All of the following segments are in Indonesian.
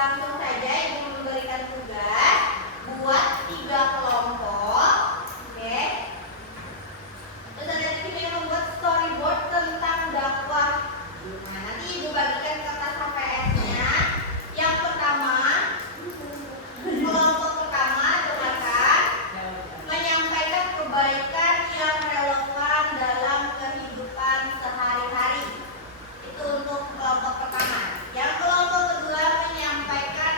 Langsung saja Ibu memberikan tugas buat 3 kelompok. Oke. Terus ada juga yang membuat storyboard tentang dakwah. Nah, nanti Ibu bagikan kertas HVS-nya. Yang pertama, kelompok pertama dengarkan, menyampaikan kebaikan yang relevan dalam kehidupan sehari-hari. Itu untuk kelompok pertama. Yang kelompok kedua menyampaikan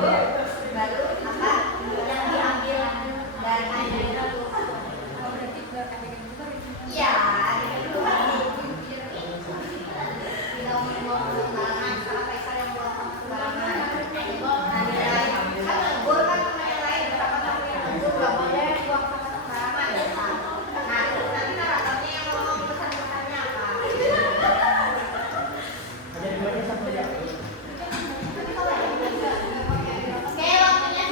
baru apa yang diambil dari adegan itu. Iya, adegan itu kan tidak membuang sembarangan, karena Faisal yang buang sembarangan. Nah, nilai kan ngebor kan sama yang lain, sama-sama yang ngebor nggak boleh buang sama sembarangan ya kan. Nah, terus nanti naratornya yang ngomong pesan-pesannya apa? Ada duanya sama ya. Oke, waktunya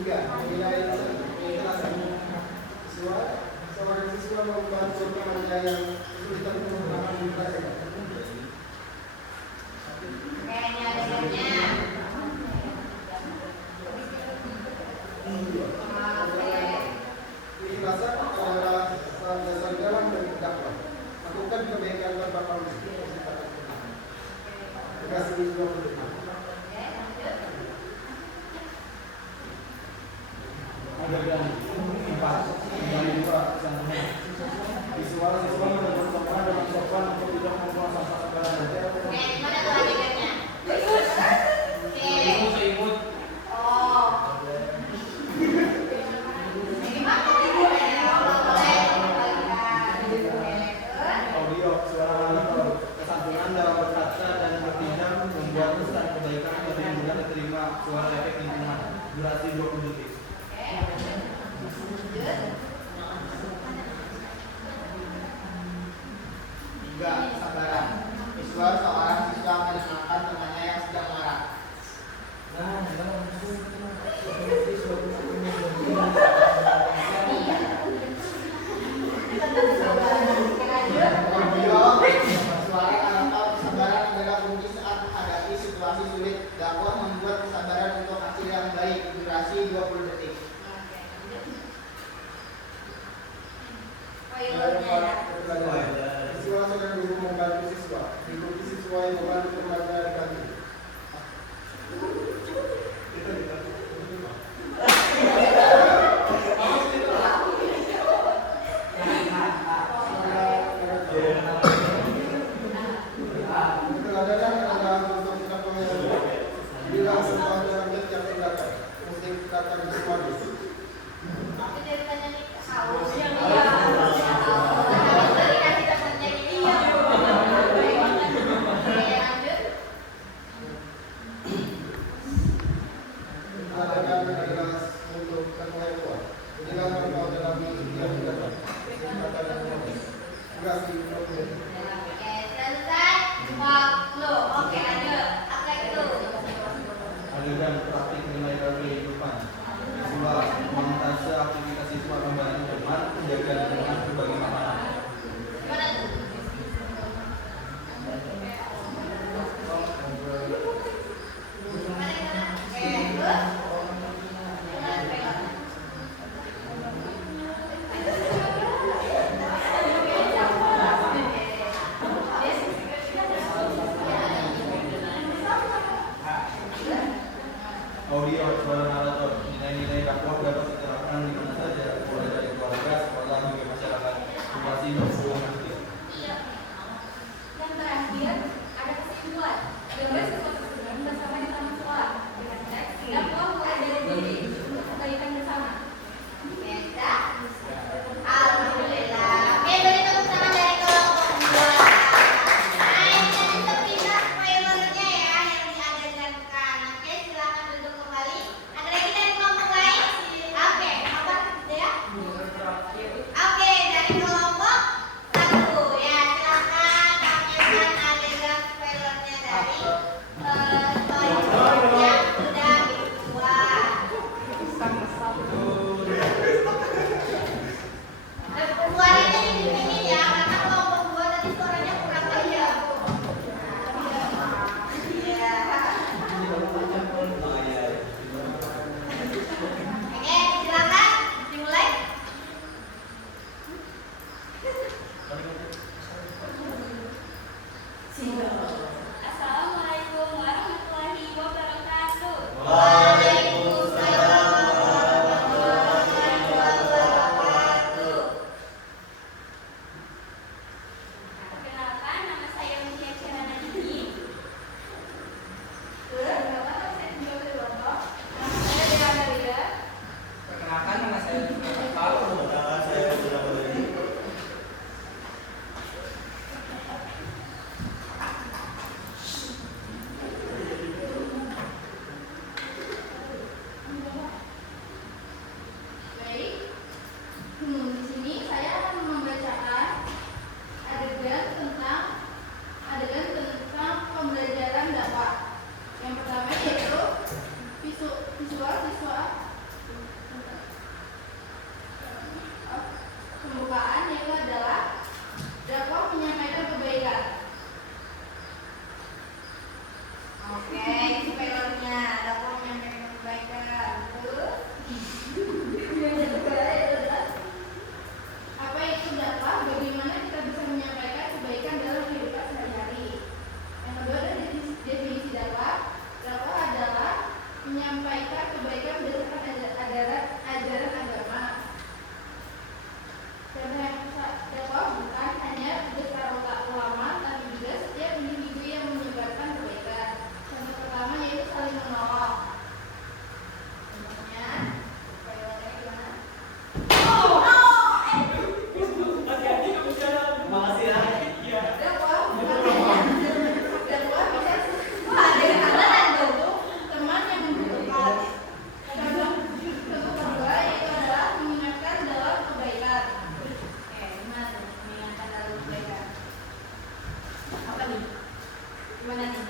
Tiga, nilai keikhlasan siswa. Seorang siswa membantu temannya yang kesulitan menggunakan belajar. Kayaknya adegannya. Keikhlasan adalah dasar dalam berdakwah. Lakukan kebaikan tanpa pamrih. Terima kasih siswa. Adegan 4, siswa menegur sopan dengan sopan untuk tidak membuang sampah sembarangan. Mana tuh adegannya? Seimut. Oh. Gimana tidurnya? Boleh dikembalikan. Audio suara motor kesantunan dalam berkata dan bertindak membuat pesan kebaikan lebih mudah diterima. Suara efek lingkungan durasi 20 detik. Tiga, kesabaran. Siswa seorang siswa menenangkan temannya yang sedang marah. Suara atau kesabaran adalah kunci saat menghadapi situasi sulit. Dakwah membuat kesabaran untuk hasil yang baik. Durasi 20 detik. Siswa sedang dulu membantu siswa. Ikuti siswa yang membantu temannya di kantin. Keteladanan adalah untuk kita pengajar. Bilang semua dalam yang tindakan. Mesti kata bersemangat. Aku ceritanya nih haus yang dia. Tadi kasih temennya ini ya. Baik banget. Oke, lanjut. Keteladanan adalah untuk ketua tua. Jadilah engkau dalam yang tindakan. Kata dan ngomong. Enggak sih, Oke, selesai. Waktu. Oke, lanjut. Apa itu? adegan praktik nilai kehidupan. pembukaan yaitu adalah dakwah menyampaikan kebaikan. Oke, spoilernya dakwah menyampaikan kebaikan. Apa itu dakwah? Bagaimana kita bisa menyampaikan kebaikan dalam kehidupan sehari-hari? Yang kedua ada definisi dakwah. Dakwah adalah menyampaikan kebaikan berdasarkan ajaran agama. Dan dakwah bukan hanya besar ulama, tapi juga setiap individu yang menyebarkan kebaikan. Contoh pertama yaitu saling menolong. Contohnya, spoilernya gimana? Makasih ya. Dakwah bukan hanya dakwah bisa ada yang halangan dong, teman yang membutuhkan. Contoh kedua yaitu adalah mengingatkan dalam kebaikan. Gimana tuh mengingatkan dalam kebaikan? Apa nih? Gimana nih?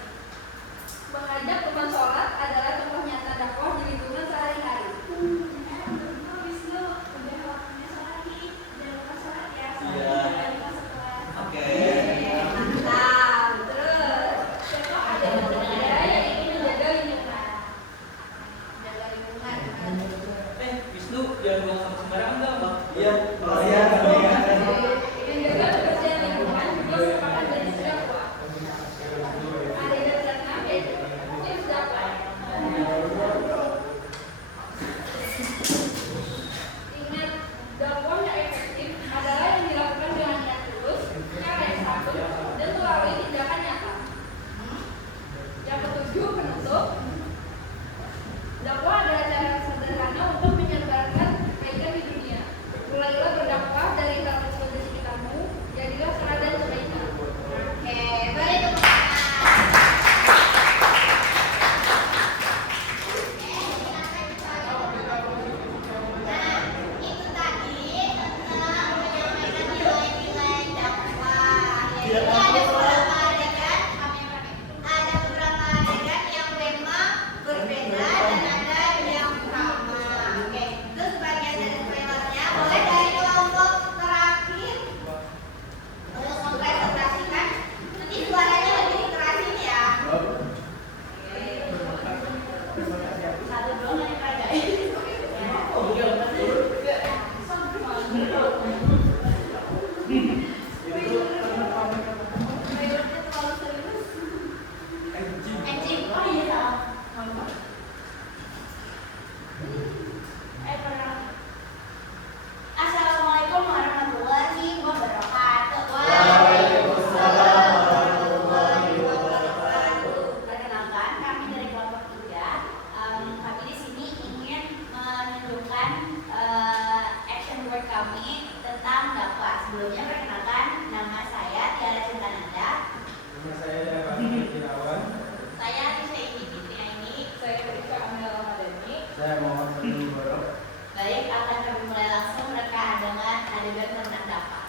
Mengajak teman sholat adalah contoh nyata dakwah di lingkungan sehari-hari. Mantap. Terus ada yang ingin menjaga lingkungan. Menjaga lingkungan. Wisnu jangan buang sampah sembarangan dong, Bang. Iya, makasih ya. Menjaga kebersihan lingkungan juga merupakan jenis dakwah. Ada yang keenam yaitu tips dakwah. Ingat, dakwah yang efektif adalah yang dilakukan dengan niat tulus, cara yang santun, dan melalui tindakan nyata. Yang ketujuh, penutup. Dakwah adalah cara sederhana untuk menyebarkan kebaikan di dunia. Mulailah berdakwah dari hal kecil di sekitarmu, jadilah teladan kebaikan. Oke, balik ke itu tadi tentang menyampaikan nilai-nilai dakwah. Jadi ada beberapa adegan yang memang berbeda dan ada yang sama. Oke, itu sebagian dari spoilernya. Boleh dari kelompok terakhir untuk mempresentasikan. Nanti suaranya lebih dikerasin ya. Satu doang yang kerjain. Spoilernya terlalu serius. Anjing. Oh iya salah. Assalamualaikum warahmatullahi wabarakatuh. Waalaikumsalam warahmatullahi wabarakatuh. Perkenalkan, kami dari kelompok 3. Kami di sini ingin menunjukkan action word kami tentang dakwah. Sebelumnya perkenalkan, nama saya Tiara Cintananda. Nama saya Raffi Irawan. Saya Lisa Indi Fitriani. Saya Rika Amel Ramadhani. Saya Muhammad Fadil Barok. Baik, akan kami mulai langsung mereka dengan adegan tentang dakwah.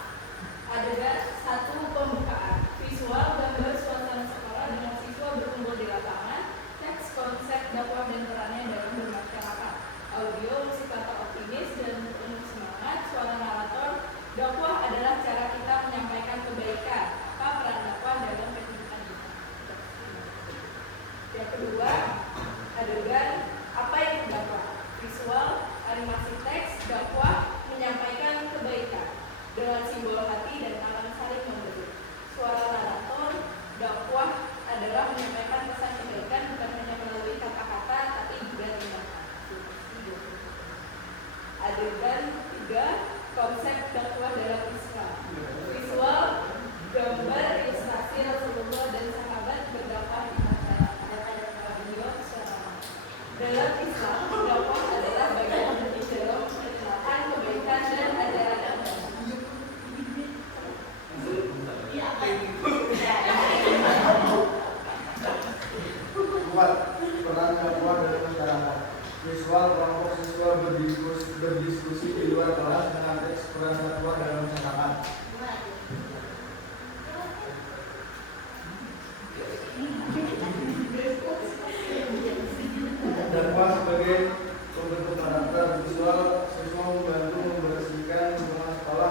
Adegan 1, pembukaan. Visual gambar suasana sekolah dengan siswa berkumpul di lapangan. Teks konsep dakwah dan perannya dalam bermasyarakat. Audio musik kata optimis dan penuh semangat. Suara narator. Dakwah adalah cara kita menyampaikan kebaikan. Apa peran dakwah dalam kehidupan kita? Yang kedua, adegan apa itu dakwah? Visual, animasi teks, dakwah menyampaikan kebaikan dengan simbol hati dan tangan saling memberi. Suara narator, dakwah adalah menyampaikan pesan kebaikan bukan hanya melalui kata-kata tapi juga tindakan. Adegan 3, konsep dakwah dalam Islam. Visual, gambar ilustrasi Rasulullah dan sahabat berdakwah di masyarakat. Audio, suara. Dalam Islam, dakwah adalah bagian dari dalam mengenalkan kebaikan dan ajaran agama. Buat peran dakwah dari masyarakat. Visual, kelompok siswa berdiskusi di luar kelas dengan teks peran dakwah dalam masyarakat. Dakwah sebagai pembentuk karakter visual, siswa membantu membersihkan lingkungan sekolah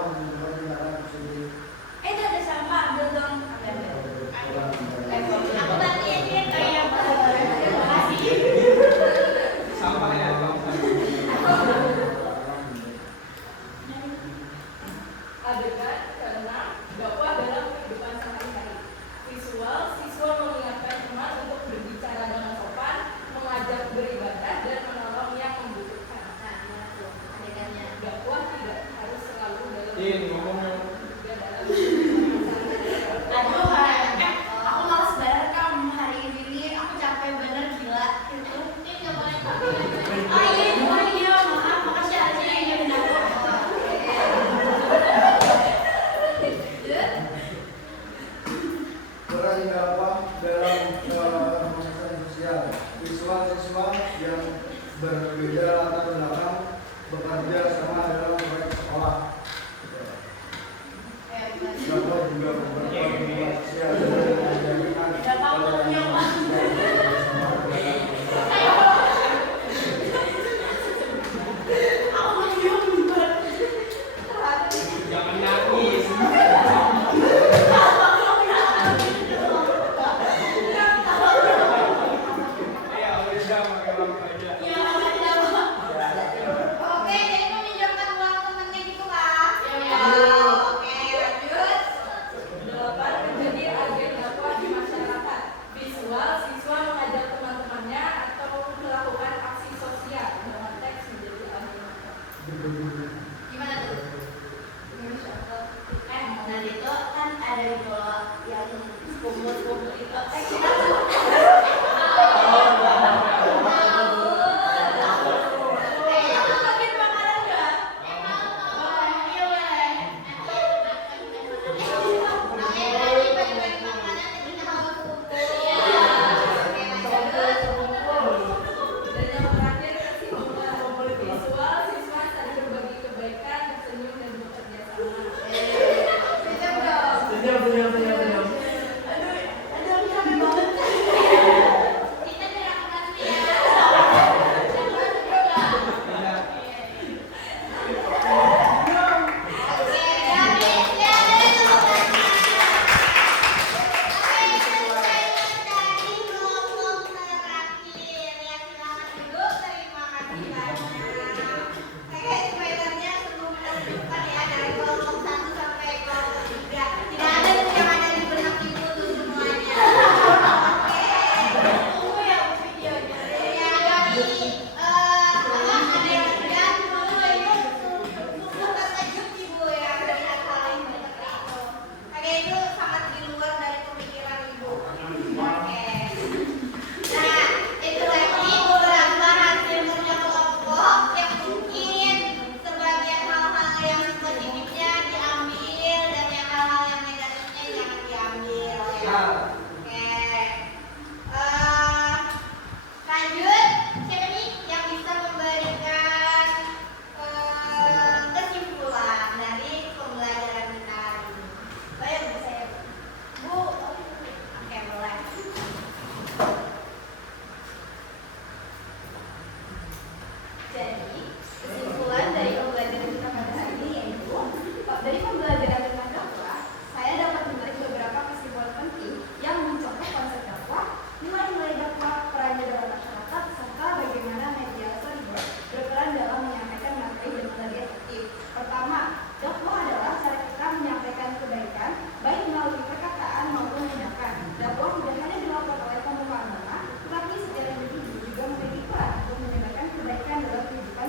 Din, ngomong. Aduh, aku males banget kamu hari ini nih. Aku capek bener gila. Gitu. Oh iya, maaf, makasih aja yang nyariin aku. Peran dakwah dalam pembangunan sosial. Siswa-siswa yang berbeda latar belakang bekerja sama dalam proyek sekolah. Dakwah juga beberapa hubungan sosial dan mengajarkan Jangan nangis. Oke, jadi meminjamkan uang temennya gitu kan? Iya. Oke, lanjut. 8. Menjadi agen dakwah di masyarakat. Visual, siswa mengajak teman-temannya atau melakukan aksi sosial. Dengan teks menjadi agen dakwah. Gimana tuh? Nah itu kan ada di bawah yang kumpul-kumpul itu. Kita tuh. Dan yang terakhir kesimpulan. Visual, siswa saling berbagi kebaikan, tersenyum dan bekerja sama. Senyum. Aduh, capek banget. Kita gerak lagi ya. Oke, dari kelompok terakhir ya, silakan duduk. Terima kasih banyak. Oke, spoilernya sebelum kita tunjukkan ya dari kelompok 1 sampai kelompok 3. Tidak ada tuh yang ada di benak ibu tuh semuanya. Oke, tunggu ya videonya. Ya, dari ada yang lihat dulu itu sungguh terkejut ibu ya melihat hal yang seperti itu. Oke, itu sangat di luar dari pemikiran ibu. Oke. Nah, itu tadi beberapa hasil kerja kelompok yang mungkin sebagian hal-hal yang positifnya diambil dan yang hal-hal yang negatifnya jangan diambil ya. Oke. Lanjut, siapa nih yang bisa memberikan kesimpulan dari pembelajaran kita hari ini? Ayo, Bu, saya. Bu, oke, boleh. Jadi, kesimpulan dari pembelajaran kita pada hari ini yaitu dari pembelajaran tentang dakwah, saya dapat menarik beberapa kesimpulan penting yang mencontoh konsep dakwah, nilai-nilai dakwah, perannya dalam masyarakat, serta bagaimana media sosial berperan dalam menyampaikan materi dengan lebih efektif. Pertama, dakwah adalah cara kita menyampaikan kebaikan, baik melalui perkataan maupun tindakan. Dakwah tidak hanya dilakukan oleh pemuka agama, tetapi secara individu juga memiliki peran untuk menyebarkan kebaikan dalam kehidupan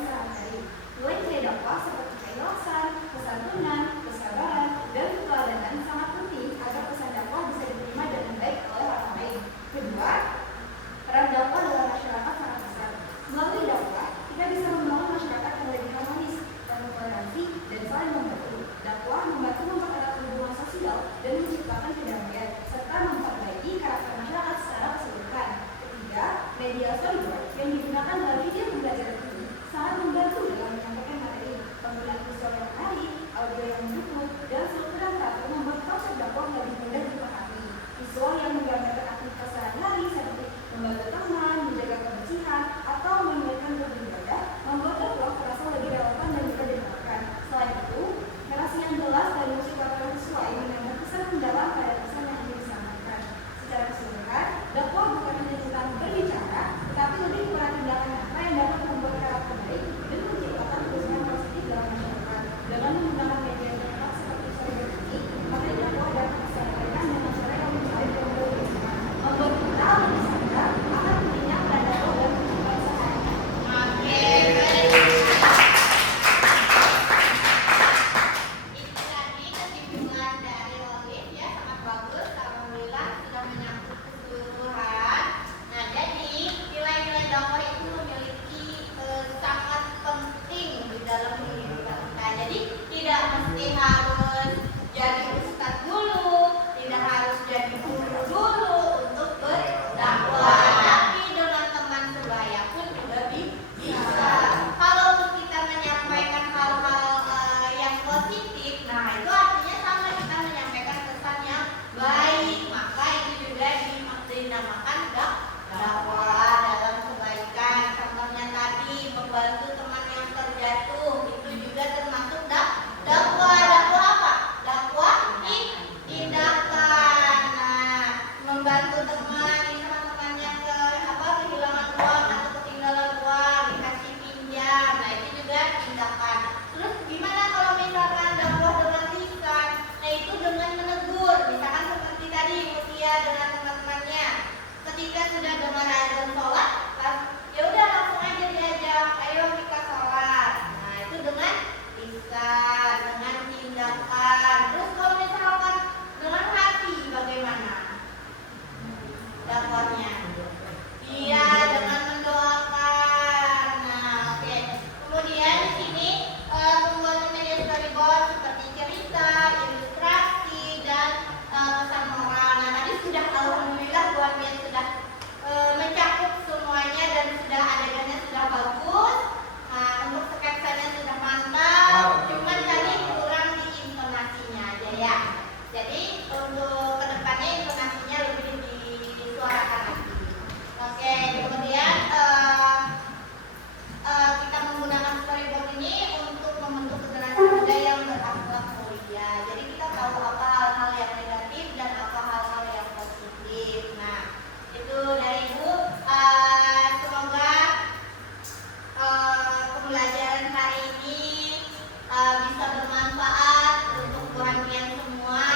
pembelajaran hari ini bisa bermanfaat untuk kalian semua.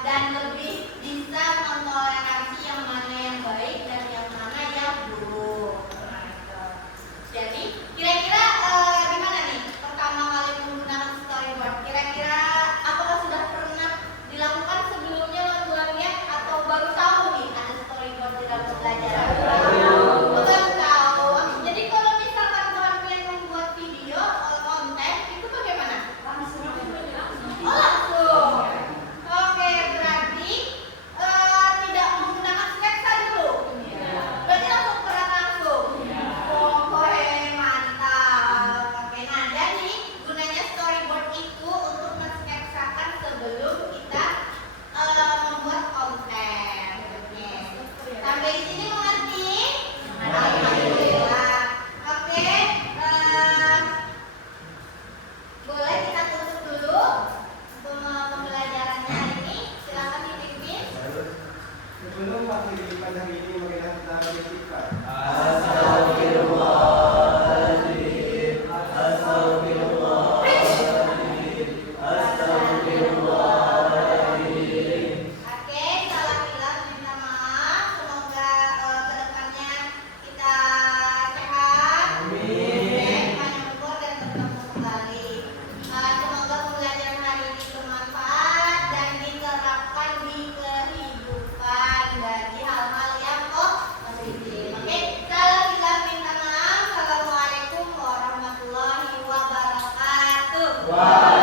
Dan lebih bisa mentoleransi yang mana yang baik dan yang mana yang buruk. Jadi kira-kira gimana nih pertama kali menggunakan storyboard? Kira-kira apakah sudah pernah dilakukan sebelumnya teman-teman atau baru tahu nih ada storyboard di dalam pembelajaran? Baru tahu. Jadi kalau misalkan kalian membuat video konten itu bagaimana? Langsung. Oh langsung. Oke, berarti tidak menggunakan sketsa dulu. Berarti langsung gerak langsung. Oke, mantap. Oke, nah jadi gunanya storyboard itu untuk mensketsakan sebelum kita membuat konten. Oke. Sampai di sini mengerti? Alhamdulillah. Oke, boleh kita tutup dulu pembelajarannya hari ini. Silakan dipimpin. Sebelum materi pada hari ini, marilah kita bersihkan. Oke, salah bilang minta maaf. Semoga kedepannya kita sehat, panjang umur dan bertemu kembali. Semoga pembelajaran hari ini bermanfaat dan diterapkan di kehidupan bagi hal-hal yang positif. Oke, salah bilang minta maaf. Assalamualaikum warahmatullahi wabarakatuh.